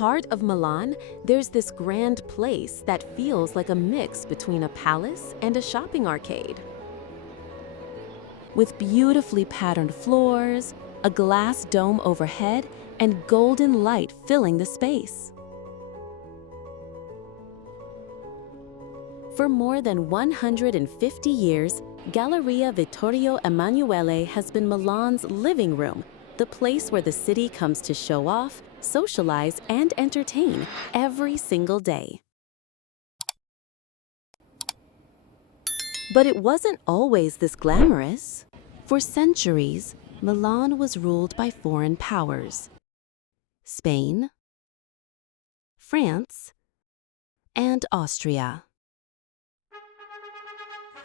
heart of Milan, there's this grand place that feels like a mix between a palace and a shopping arcade. With beautifully patterned floors, a glass dome overhead, and golden light filling the space. For more than 150 years, Galleria Vittorio Emanuele has been Milan's living room, the place where the city comes to show off, socialize, and entertain every single day. But it wasn't always this glamorous. For centuries, Milan was ruled by foreign powers: Spain, France, and Austria.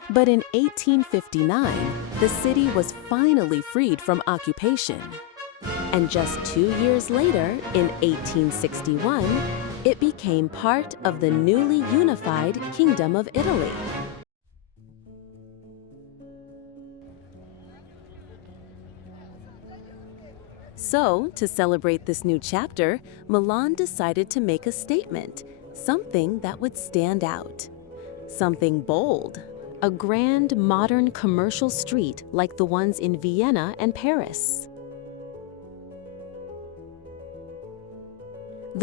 But in 1859, the city was finally freed from occupation. And just 2 years later, in 1861, it became part of the newly unified Kingdom of Italy. So, to celebrate this new chapter, Milan decided to make a statement, something that would stand out. Something bold. A grand, modern commercial street like the ones in Vienna and Paris.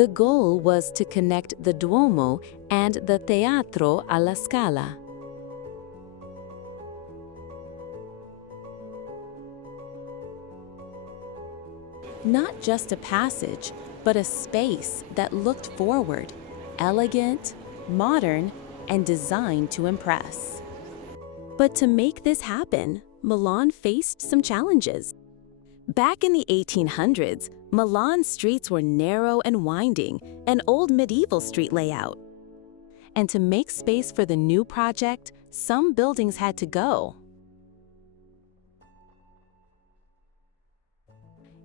The goal was to connect the Duomo and the Teatro alla Scala. Not just a passage, but a space that looked forward, elegant, modern, and designed to impress. But to make this happen, Milan faced some challenges. Back in the 1800s, Milan's streets were narrow and winding, an old medieval street layout. And to make space for the new project, some buildings had to go.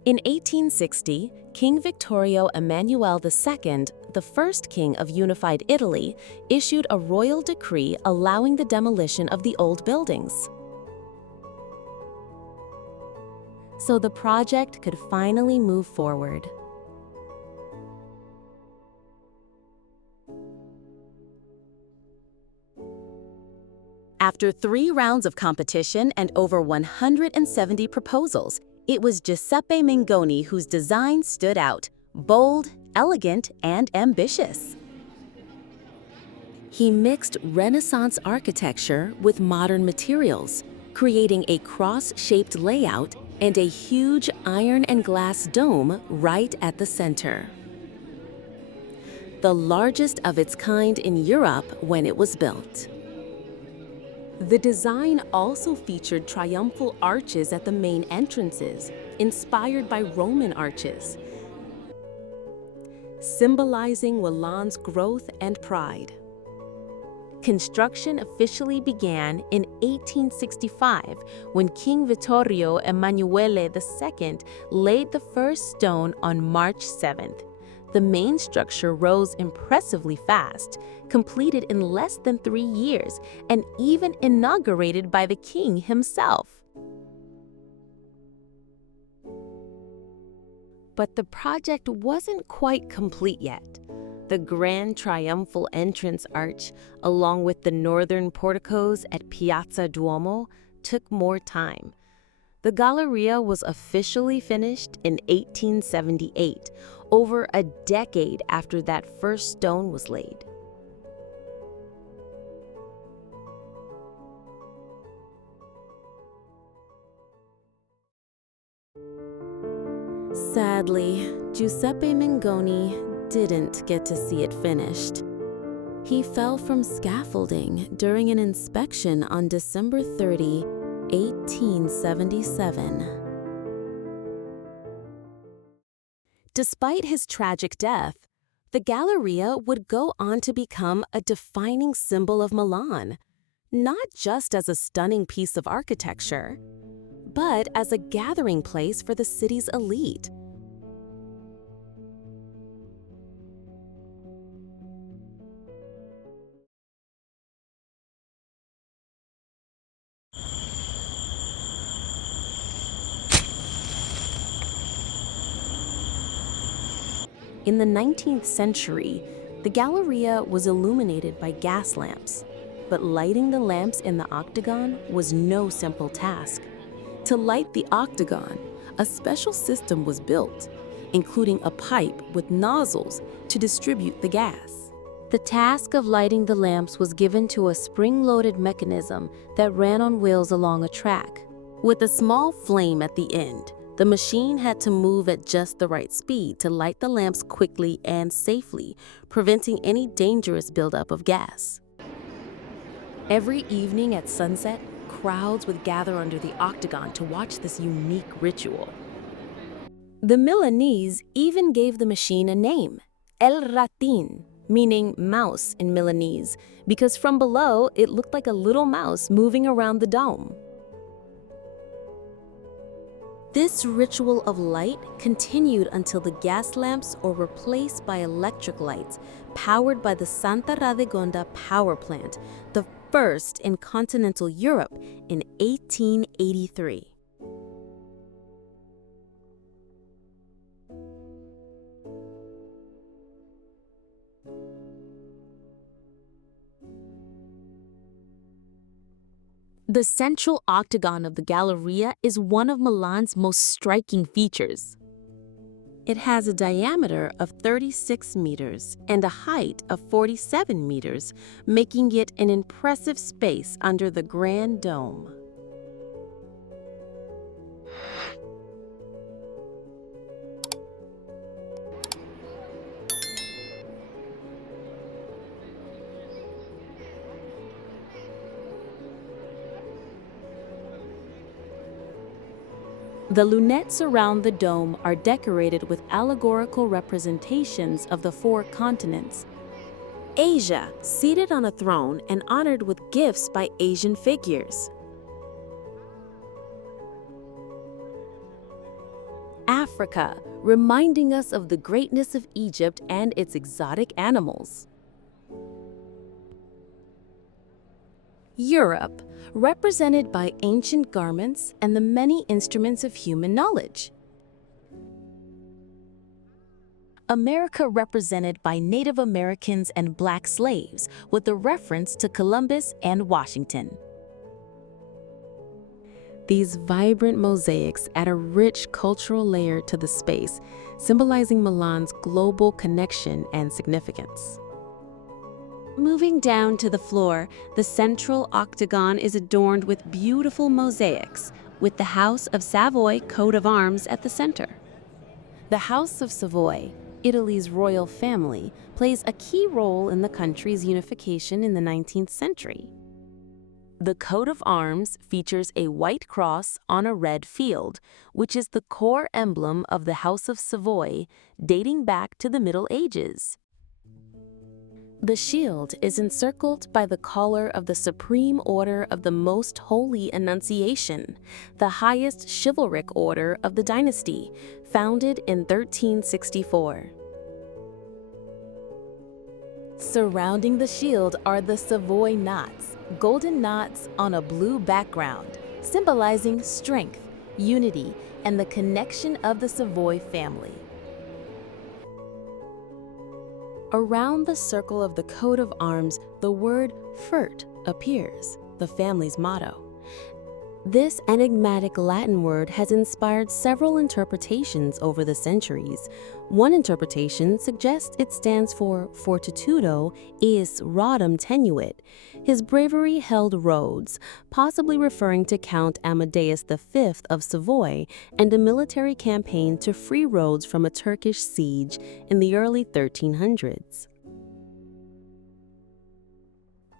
In 1860, King Vittorio Emanuele II, the first king of unified Italy, issued a royal decree allowing the demolition of the old buildings. So the project could finally move forward. After 3 rounds of competition and over 170 proposals, it was Giuseppe Mengoni whose design stood out, bold, elegant, and ambitious. He mixed Renaissance architecture with modern materials, creating a cross-shaped layout and a huge iron and glass dome right at the center. The largest of its kind in Europe when it was built. The design also featured triumphal arches at the main entrances, inspired by Roman arches, symbolizing Milan's growth and pride. Construction officially began in 1865 when King Vittorio Emanuele II laid the first stone on March 7th. The main structure rose impressively fast, completed in less than 3 years, and even inaugurated by the king himself. But the project wasn't quite complete yet. The grand triumphal entrance arch, along with the northern porticos at Piazza Duomo, took more time. The Galleria was officially finished in 1878, over a decade after that first stone was laid. Sadly, Giuseppe Mengoni didn't get to see it finished. He fell from scaffolding during an inspection on December 30, 1877. Despite his tragic death, the Galleria would go on to become a defining symbol of Milan, not just as a stunning piece of architecture, but as a gathering place for the city's elite. In the 19th century, the Galleria was illuminated by gas lamps, but lighting the lamps in the octagon was no simple task. To light the octagon, a special system was built, including a pipe with nozzles to distribute the gas. The task of lighting the lamps was given to a spring-loaded mechanism that ran on wheels along a track. With a small flame at the end, the machine had to move at just the right speed to light the lamps quickly and safely, preventing any dangerous buildup of gas. Every evening at sunset, crowds would gather under the octagon to watch this unique ritual. The Milanese even gave the machine a name, El Rattin, meaning mouse in Milanese, because from below it looked like a little mouse moving around the dome. This ritual of light continued until the gas lamps were replaced by electric lights, powered by the Santa Radegonda power plant, the first in continental Europe in 1883. The central octagon of the Galleria is one of Milan's most striking features. It has a diameter of 36 meters and a height of 47 meters, making it an impressive space under the Grand Dome. The lunettes around the dome are decorated with allegorical representations of the four continents. Asia, seated on a throne and honored with gifts by Asian figures. Africa, reminding us of the greatness of Egypt and its exotic animals. Europe, represented by ancient garments and the many instruments of human knowledge. America, represented by Native Americans and Black slaves, with a reference to Columbus and Washington. These vibrant mosaics add a rich cultural layer to the space, symbolizing Milan's global connection and significance. Moving down to the floor, the central octagon is adorned with beautiful mosaics, with the House of Savoy coat of arms at the center. The House of Savoy, Italy's royal family, plays a key role in the country's unification in the 19th century. The coat of arms features a white cross on a red field, which is the core emblem of the House of Savoy, dating back to the Middle Ages. The shield is encircled by the collar of the Supreme Order of the Most Holy Annunciation, the highest chivalric order of the dynasty, founded in 1364. Surrounding the shield are the Savoy knots, golden knots on a blue background, symbolizing strength, unity, and the connection of the Savoy family. Around the circle of the coat of arms, the word "fert" appears, the family's motto. This enigmatic Latin word has inspired several interpretations over the centuries. One interpretation suggests it stands for Fortitudo is Rodum Tenuit. His bravery held Rhodes, possibly referring to Count Amadeus V of Savoy and a military campaign to free Rhodes from a Turkish siege in the early 1300s.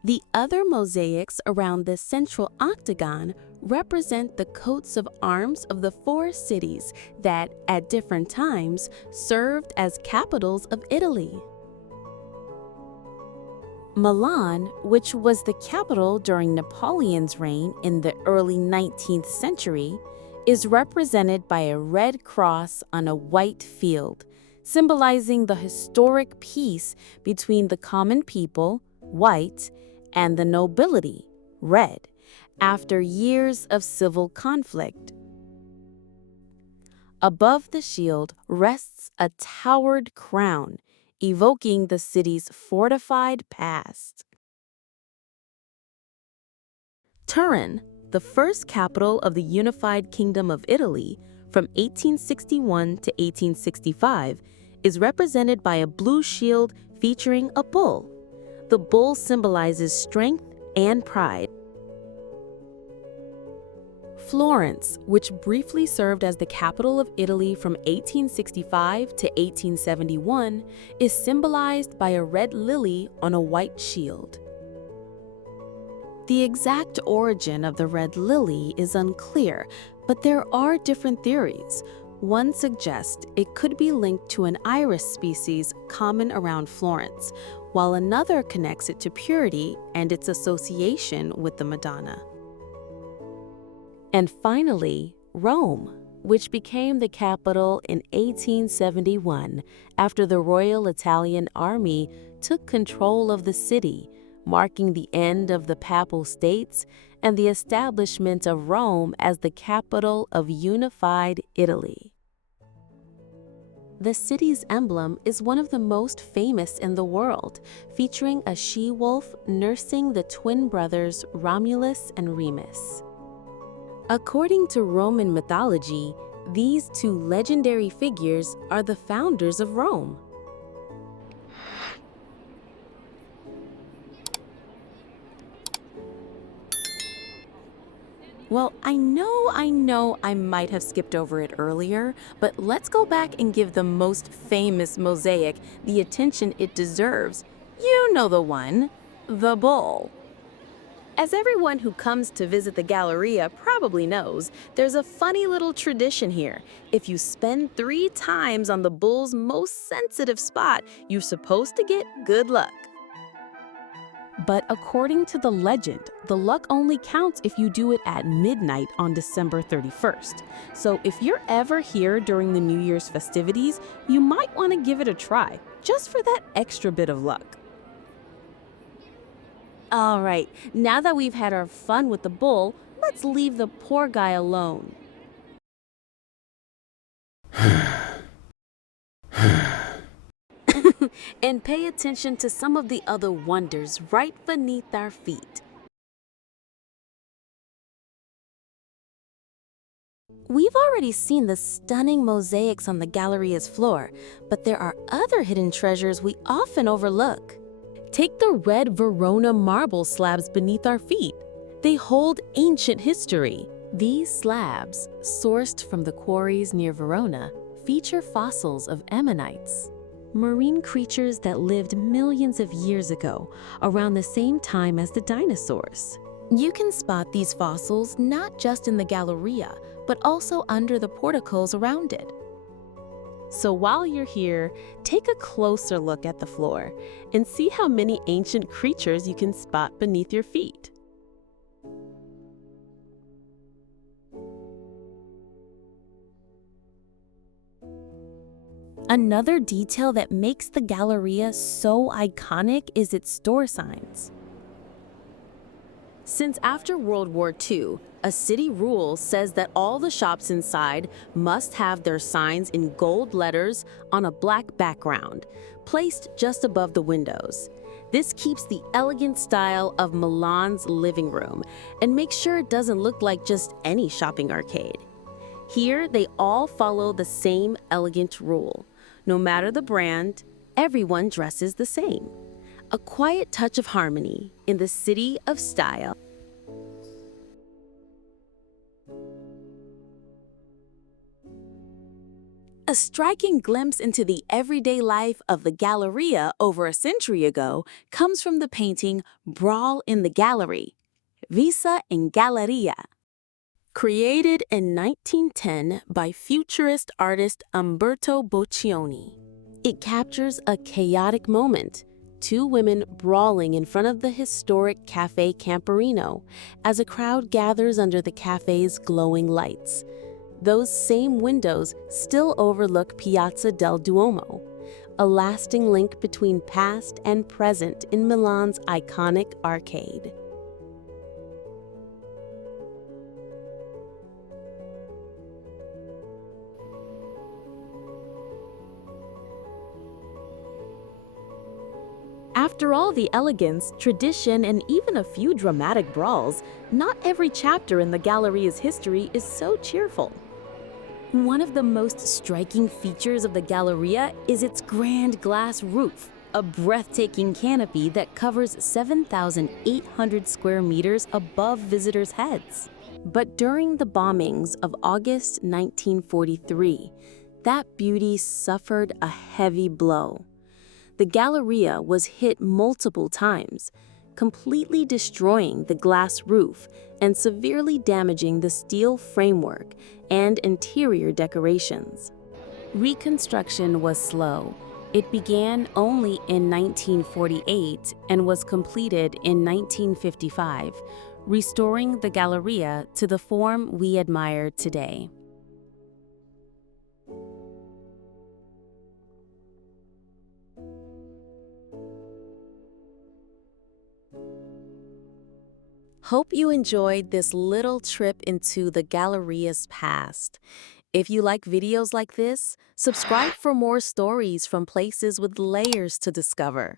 The other mosaics around the central octagon represent the coats of arms of the four cities that, at different times, served as capitals of Italy. Milan, which was the capital during Napoleon's reign in the early 19th century, is represented by a red cross on a white field, symbolizing the historic peace between the common people, white, and the nobility, red, after years of civil conflict. Above the shield rests a towered crown, evoking the city's fortified past. Turin, the first capital of the unified Kingdom of Italy from 1861 to 1865, is represented by a blue shield featuring a bull. The bull symbolizes strength and pride. Florence, which briefly served as the capital of Italy from 1865 to 1871, is symbolized by a red lily on a white shield. The exact origin of the red lily is unclear, but there are different theories. One suggests it could be linked to an iris species common around Florence, while another connects it to purity and its association with the Madonna. And finally, Rome, which became the capital in 1871 after the Royal Italian Army took control of the city, marking the end of the Papal States and the establishment of Rome as the capital of unified Italy. The city's emblem is one of the most famous in the world, featuring a she-wolf nursing the twin brothers Romulus and Remus. According to Roman mythology, these two legendary figures are the founders of Rome. Well, I know I might have skipped over it earlier, but let's go back and give the most famous mosaic the attention it deserves. You know the one, the bull. As everyone who comes to visit the Galleria probably knows, there's a funny little tradition here. If you spend 3 times on the bull's most sensitive spot, you're supposed to get good luck. But according to the legend, the luck only counts if you do it at midnight on December 31st. So if you're ever here during the New Year's festivities, you might want to give it a try, just for that extra bit of luck. All right, now that we've had our fun with the bull, let's leave the poor guy alone. And pay attention to some of the other wonders right beneath our feet. We've already seen the stunning mosaics on the Galleria's floor, but there are other hidden treasures we often overlook. Take the red Verona marble slabs beneath our feet. They hold ancient history. These slabs, sourced from the quarries near Verona, feature fossils of ammonites, marine creatures that lived millions of years ago, around the same time as the dinosaurs. You can spot these fossils not just in the Galleria, but also under the porticos around it. So while you're here, take a closer look at the floor and see how many ancient creatures you can spot beneath your feet. Another detail that makes the Galleria so iconic is its store signs. Since after World War II, a city rule says that all the shops inside must have their signs in gold letters on a black background, placed just above the windows. This keeps the elegant style of Milan's living room and makes sure it doesn't look like just any shopping arcade. Here, they all follow the same elegant rule. No matter the brand, everyone dresses the same. A quiet touch of harmony in the city of style. A striking glimpse into the everyday life of the Galleria over a century ago comes from the painting Brawl in the Gallery, Visa in Galleria. Created in 1910 by futurist artist Umberto Boccioni. It captures a chaotic moment, 2 women brawling in front of the historic Cafe Camperino as a crowd gathers under the cafe's glowing lights. Those same windows still overlook Piazza del Duomo, a lasting link between past and present in Milan's iconic arcade. After all the elegance, tradition, and even a few dramatic brawls, not every chapter in the Galleria's history is so cheerful. One of the most striking features of the Galleria is its grand glass roof, a breathtaking canopy that covers 7,800 square meters above visitors' heads. But during the bombings of August 1943, that beauty suffered a heavy blow. The Galleria was hit multiple times, completely destroying the glass roof and severely damaging the steel framework and interior decorations. Reconstruction was slow. It began only in 1948 and was completed in 1955, restoring the Galleria to the form we admire today. Hope you enjoyed this little trip into the Galleria's past. If you like videos like this, subscribe for more stories from places with layers to discover.